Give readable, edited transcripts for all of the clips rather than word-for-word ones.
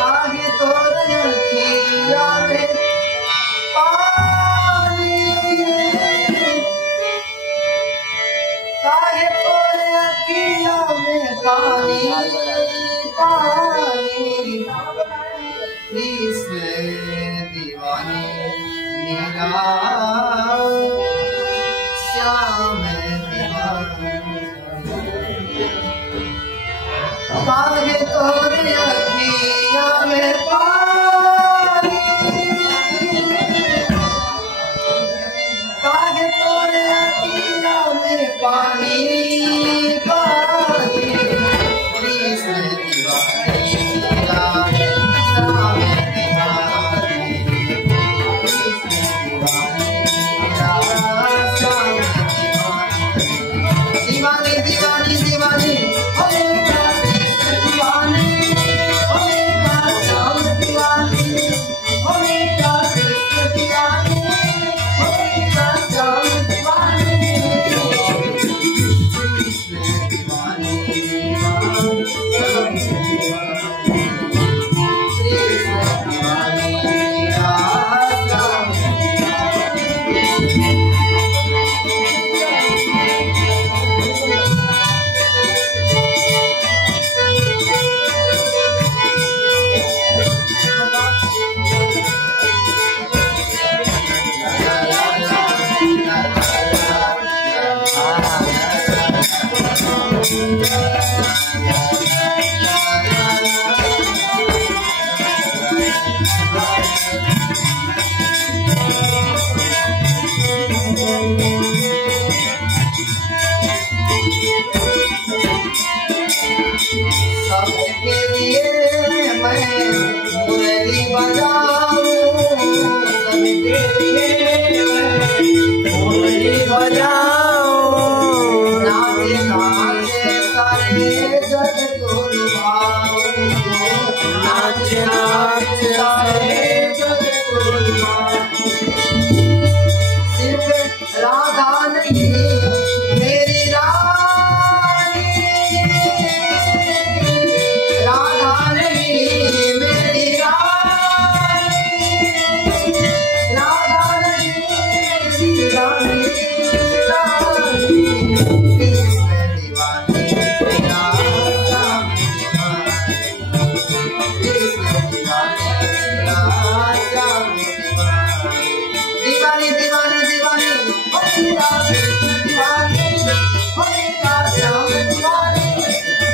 काहे तोरे अखिया में पानी, काहे तोरे अखिया में पानी पानी, कृष्ण दीवानी मीरा श्याम दीवानी। काहे तोरे अखिया में पानी, काहे तोरे अखिया में पानी पानी, कृष्ण दीवानी श्याम दीवानी, कृष्ण दीवानी श्याम दीवानी, दीवानी दीवानी सबके लिए मैं मुरली बजाऊं, सबके लिए मैं मुरली बजाऊं, नाचे नाचे सारे जग को लुभाऊं, नाचे नाचे सारे जग को लुभाऊं। सिर्फ राधा नहीं मेरी रानी, राधा नहीं मेरी रानी, राधा नहीं मेरी रानी, रानी कृष्ण दीवानी मेरा श्याम दीवानी, कृष्ण दीवानी मेरा श्याम दीवानी, दीवानी दीवानी हो मेरा कृष्ण दीवानी, हो मेरा श्याम दीवानी,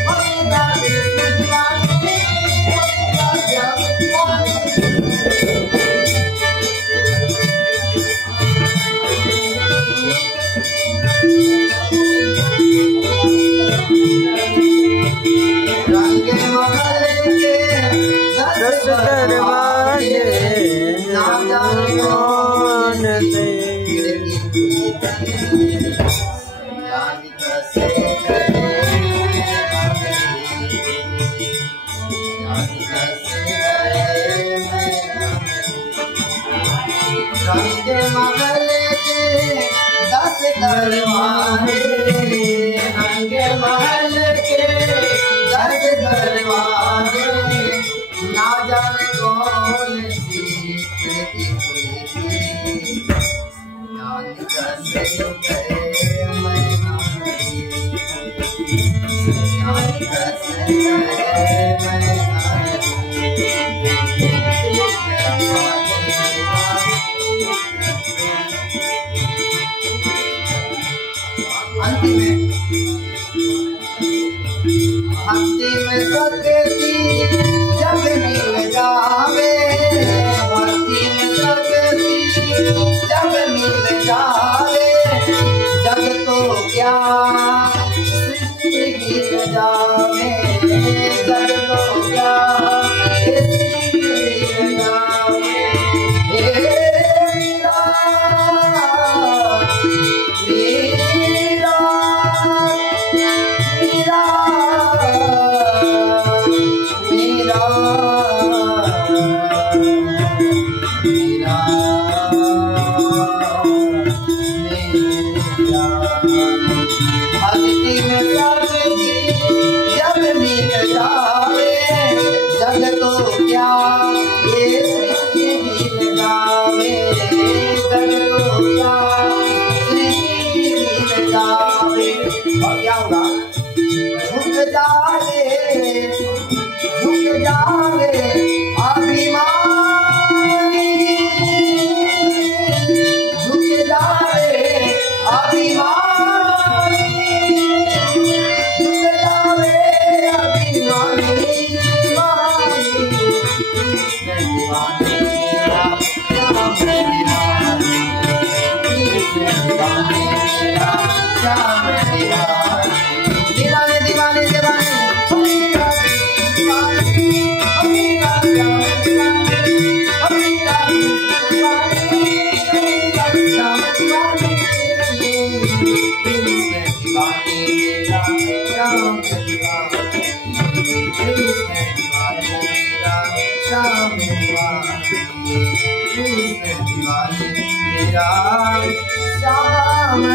हो मेरा कृष्ण दीवानी, हो मेरा श्याम दीवानी। रंग महल के 10 दरवाजे, ना जाने कौन से यानी कैसे करे, यानी कैसे करे। रंग महल के 10 दरवाजे, रंग महल के 10 दरवाजे, ना जाने कौन सी खेती हुई, यानी कैसे गए मैं नानी, यानी कैसे गए मैं नानी। अंतिम सकती जब मिल जावे, भक्ति में सकती जब मिल जावे, जग तो क्या सृष्टि गिर जावे, जग तो क्या सृष्टि गिर जावे। हे मीरा, मीरा भक्ति में सबकी जब मिल जावे, जग तो क्या ये सृष्टि मिल जावे, जग तो क्या सृष्टि मिल जावे। और क्या होगा? झुक जावे अभिमानी, झुक जावे अभिमानी, झुक जावे अभिमानी, दीवानी कृष्ण दीवानी राम दीवानी, कृष्ण दीवानी राम दीवानी, दीवाने दीवाने दीवाने श्याम